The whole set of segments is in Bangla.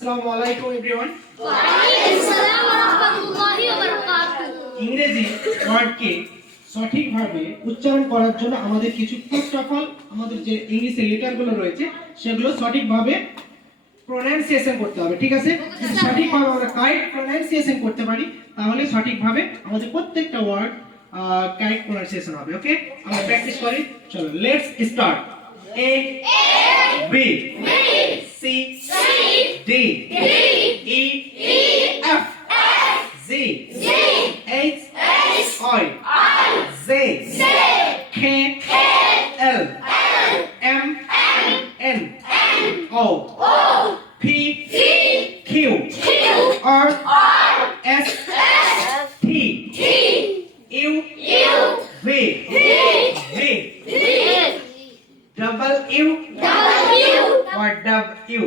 আসসালামু আলাইকুম एवरीवन ওয়ালাইকুম আসসালাম ওয়া রাহমাতুল্লাহি ওয়া বারাকাতুহু। ইংরেজি ওয়ার্ডকে সঠিকভাবে উচ্চারণ করার জন্য আমাদের কিছু ফার্স্ট অফ অল আমাদের যে ইংলিশের লেটারগুলো রয়েছে সেগুলো সঠিকভাবে প্রোনাউন্সিয়েশন করতে হবে, ঠিক আছে? যদি সঠিকভাবে আমরা কারেক্ট প্রোনাউন্সিয়েশন করতে পারি তাহলে সঠিকভাবে আমাদের প্রত্যেকটা ওয়ার্ড কারেক্ট প্রোনাউন্সিয়েশন হবে। ওকে, আমরা প্র্যাকটিস করি। চলো let's start. A B C D E F G H I J K L M N O P Q R S T U V double U or W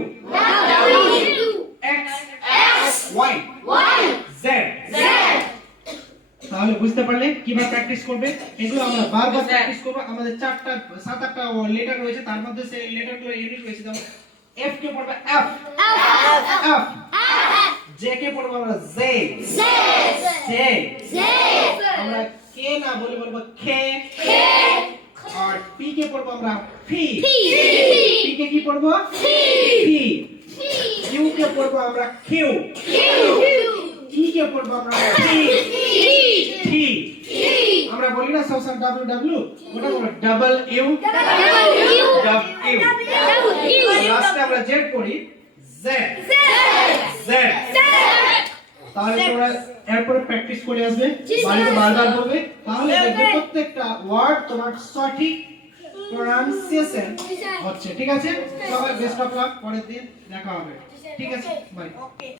X Y Z তাহলে বুঝতে পারলে কিভাবে প্র্যাকটিস করবে। এগুলো আমরা বারবার প্র্যাকটিস করব। আমাদের 7-8টা লেটার রয়েছে, তার মধ্যে সেই লেটারগুলো ইউনিট রয়েছে। যেমন F কে পড়বে F F J কে পড়বে আমরা Z J আমরা K না বলে বলবো K और P के पढ़बो আমরা P P के की पढ़बो P Q के पढ़बो আমরা Q E के पढ़बो আমরা T আমরা বলি না সবসময় W ওটা বলো ডাবল ইউ লাস্টে আমরা Z পড়ি Z তাহলে তোমরা এরপরে প্র্যাকটিস করে আসবে, বাড়িতে বারবার বলবে, তাহলে দেখবে প্রত্যেকটা ওয়ার্ড তোমার সঠিক প্রোনাউন্সিয়েশন হচ্ছে। ঠিক আছে, সবাই বেস্ট অফ লাক, পরের দিন দেখা হবে। ঠিক আছে, বাই।